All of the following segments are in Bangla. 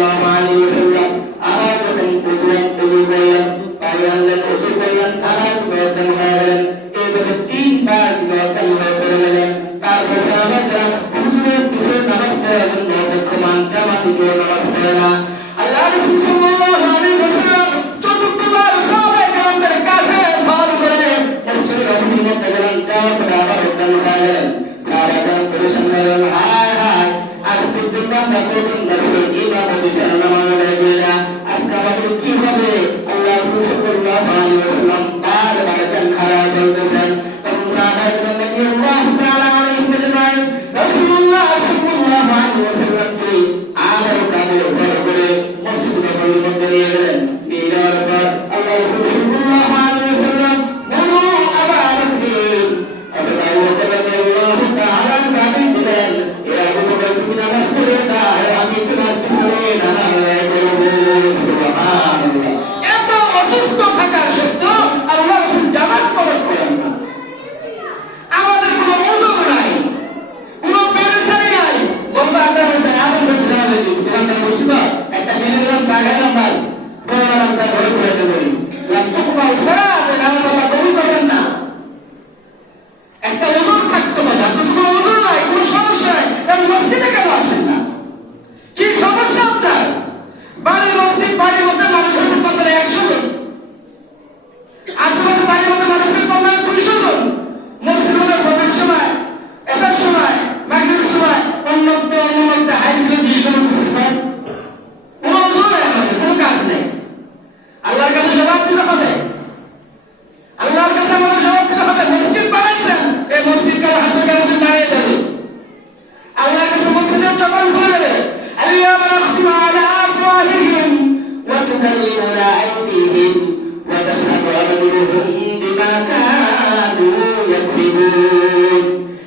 সাল্লাল্লাহু আলাইহি ওয়াসাল্লাম আবার যখন ওযু করলেন পানি আনলেন ওযু করলেন আবার গর্দন হয়ে গেলেন এইভাবে তিনবার গর্দন হয়ে পড়ে গেলেন তারপর সাহাবারা হুজুরের পিছনে নামাজ পড়ার জন্য বর্তমান জামাতে গিয়ে নামাজ পড়ে না আল্লাহ রাসূল সাল্লাল্লাহু আলাইহি ওয়াসাল্লাম চতুর্থবার সাহাবায়ে কেরামদের কাঁধে ভার করে মসজিদের অভিমুখে মধ্যে গেলেন যাওয়ার পরে আবার গর্দন হয়ে গেলেন সাহাবায়ে কেরাম পরেশান হয়ে গেলেন হায় হায় আজ পর্যন্ত আমরা প্রথম রাসূলের ইমামতি ছাড়া নামাজ আদায় করি না আজকে আমাদের কি হবে আল্লাহ রাসূল সাল্লাল্লাহু আলাইহি ওয়াসাল্লাম বারবার কেন খাড়া চলতেছেন তখন সাহাবায়ে কেরাম রাদিয়াল্লাহু তাআলা আলাইহিম আজমাইন রাসূলুল্লাহ সাল্লাল্লাহু আলাইহি ওয়াসাল্লামকে আবার কাঁধে ভর করে মসজিদের অভিমুখে মধ্যে নিয়ে গেলেন নিয়ে যাওয়ার পর আল্লাহ রাসূল সাল্লাল্লাহু আলাইহি ওয়াসাল্লাম বলু আবা বকর আবু বকর রাদিয়াল্লাহু তাআলা কাঁধে দিলেন তুমি নামাজ পড়ে দাও আমি তোমার পিছনে নামাজ আদায় করব সুবহানাল্লাহ এত অসুস্থ থাকা সত্ত্বেও আল্লাহ রাসূল জামাত করেন না আমাদের কোনো ওযর নাই কোনো পেরেশানি নাই বলতে আমরা বসে আদম বসে দিই তোমাদের বসিবা একটা মিনিমাম জায়গায় বাস বড় নামাজ ঘরে পড়ে দেই লাম তুকবাল সালাত নামাজ আল্লাহ কবুল করবেন না একটা ওযর থাকতে হবে আপনার কোনো ওযর নাই কোনো সমস্যা নাই তাহলে মসজিদে কেন আসেন না কি সমস্যা আপনার বাড়ির মসজিদ বাড়ির মধ্যে মানুষের সংখ্যা প্রায় 100 জন আশেপাশে বাড়ির মধ্যে মানুষের সংখ্যা 200 জন মসজিদের মধ্যে ফজরের সময় এশার সময় মাগরিবের সময় অন্য হাইস্কুলে 20 জন উপস্থিত হয় কোনো ওযর নাই আমাদের কোনো কাজ নেই আল্লাহর কাছে জবাব দিতে হবে আল্লাহর কাছে আমাদের জবাব দিতে হবে মসজিদ বানাইছেন এই মসজিদ কাল হাসরের মধ্যে দাঁড়িয়ে যাবে আল্লাহর কাছে মসজিদের জবান খুলে যাবে আল-ইয়াওমা নাখতিমু আলা আফওয়াহিহিম ওয়া তুকাল্লিমুনা আইদিহিম ওয়া তাশহাদু আরজুলুহুম বিমা কানু ইয়াকসিবুন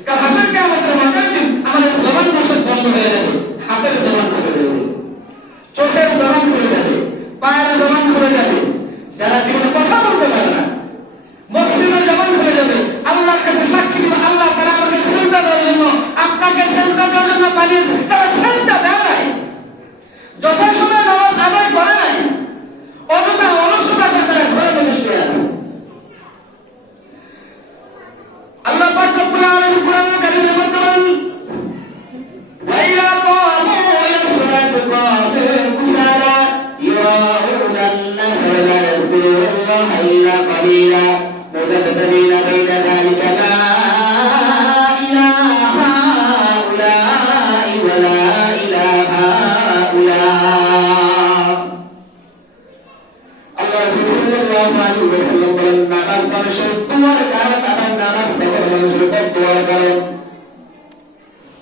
কাল হাসরের কিয়ামতের ময়দানে আমাদের জবান মুখে বন্ধ হয়ে যাবে হাতের জবান খুলে যাবে চোখের জবান খুলে যাবে পায়ের জবান খুলে যাবে যারা জীবনে কথা বলতে পারে না মসজিদের জবান খুলে যাবে আল্লাহর কাছে সাক্ষী দিবে আল্লাহ তাআলা আমাকে সিজদা দেওয়ার জন্য আপনাকে সিজদা দেওয়ার জন্য বানিয়েছে তারা সিজদা দেয় নাই যথাসময়ে নামাজ আদায় করে নাই অযথা অলসতা করে তারা ঘরে বসে শুয়ে আছে আল্লাহ পাক রব্বুল আলামিন কোরআনুল কারীমের মধ্যে বলেন ওয়াইলা ক্বামু ইলা-স-সালাতি ক্বামু কুসালা ইউরাউনা আন-নাস ওয়া লা ইয়াযকুরুল্লাহা ইল্লা qalila মুযাবযাবিনা বাইনা যালিকা লা ইলাহা উলাই ওয়া লা ইলাহা উলা আল্লাহ রাসূল সাল্লাল্লাহু আলাইহি ওয়াসাল্লাম বলেন নামাজ মানুষের দুয়ার কারণ আবার নামাজ কখনো মানুষের বদদুয়ার কারণ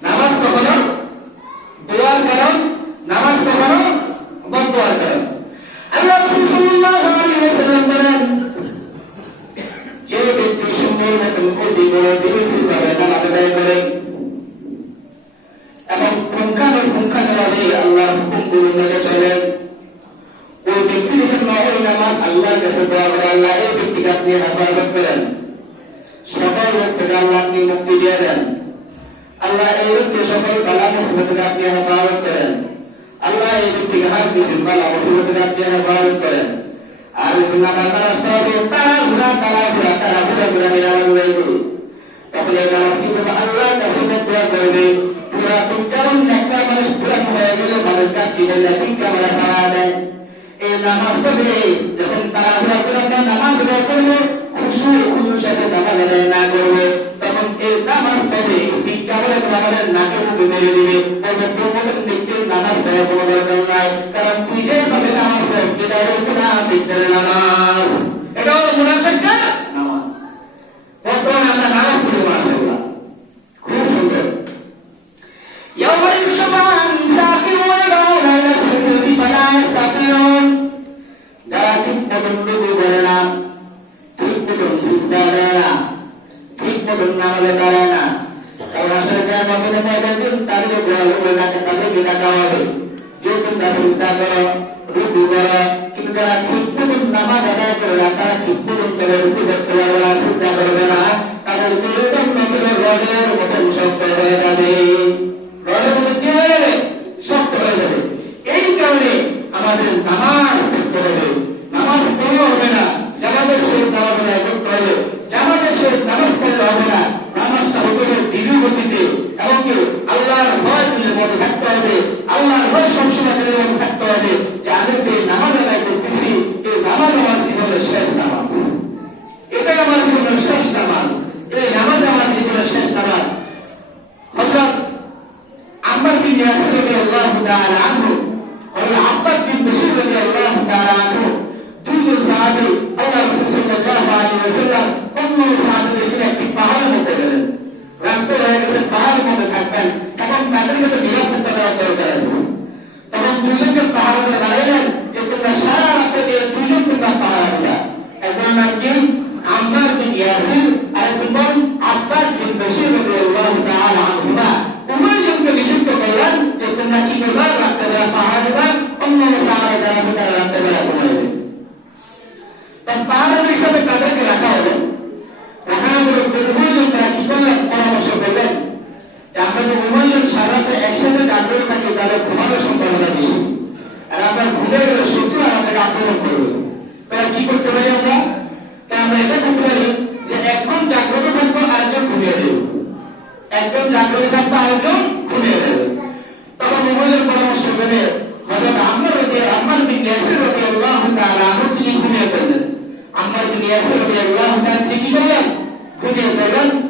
নামাজ কখনো দুয়ার কারণ নামাজ কখনো বদদুয়ার কারণ আল্লাহ রাসূল সাল্লাল্লাহু আলাইহি ওয়াসাল্লাম বলেন যে ব্যক্তি সুন্দর মতন ওযু করে বিশুদ্ধভাবে নামাজ আদায় করে এবং পুঙ্খানুপুঙ্খানুভাবে আল্লাহর হুকুমগুলো মেনে চলে ওই ব্যক্তি যখন ওই নামাজ আল্লাহর কাছে দোয়া করে আল্লাহ এই ব্যক্তিকে আপনি হেফাজত করেন সকল রোগ থেকে আল্লাহ আপনি মুক্তি দিয়ে দেন আল্লাহ এই ব্যক্তির সকল বালা মুসিবত থেকে আপনি হেফাজত করেন আল্লাহ এই ব্যক্তিকে হাত দিবেন বালা মুসিবত থেকে আপনি হেফাজত করেন আর নামাজ আসতে হবে তাড়াহুড়া করে আমি নামাজ আদায় করি তখন এই নামাজ কি হবে আল্লাহর কাছে দোয়া করবে পুরা যেমন একটা মানুষ পুরান হয়ে গেলে মানুষ কাটি বললে শিক্ষা বলা তারা দেয় এই নামাজ পড়ে যখন তাড়াহুড়া করে আমরা নামাজ আদায় করবো খুশুর সাথে নামাজ আদায় না করবো তখন এই নামাজ পড়ে শিক্ষা বলে আমাদের নাকে মুখে মেরে দিবে ব্যক্তির নামাজ পড়ে কোনো দরকার নাই কারণ তুই যেভাবে নামাজ পড় যেটা হলো মুনাফিকদের নামাজ এটা হলো মুনাফিকদের নামাজ বর্তমানে আমরা নামাজ পড়ি মাশাআল্লাহ খুব সুন্দর ইয়াউমা ইউশাবান সাকিন ওয়া ইয়াউমা ইয়াসজুদু ফালা ইস্তাতিউন যারা ঠিক মতন রুকু করে না ঠিক মতন সিজদা দেয় না ঠিক মতন নামাজে দাঁড়ায় না তাহলে আসলে কিয়ামতের ময়দানে তাদের গোয়াল করে তাদেরকে ডাকা হবে যে তোমরা সিজদা করো রুকু করো কিন্তু যারা ঠিক মতন নামাজ আদায় করে না তারা ঠিক মতন চলে রুকু করতে পারবে না সিজদা করবে না তাদের এরকম নতুন রডের মতন শক্ত হয়ে যাবে রডের মতন কি হয়ে যাবে শক্ত হয়ে যাবে এই কারণে আক্রমণ করবে। তাহলে কি করতে পারি আমরা? আমরা এটা করতে পারি যে একজন জাগ্রত থাকবো, আরেকজন ঘুমিয়ে দেব। একজন জাগ্রত থাকবো, আরেকজন ঘুমিয়ে দেবে। তখন উভয়ের পরামর্শ করে হযরত আম্মার বিন ইয়াসির রাদিয়াল্লাহু তাআলা তিনি ঘুমিয়ে পড়লেন। আম্মার বিন ইয়াসির রাদিয়াল্লাহু তাআলা তিনি কি করলেন? ঘুমিয়ে পড়লেন।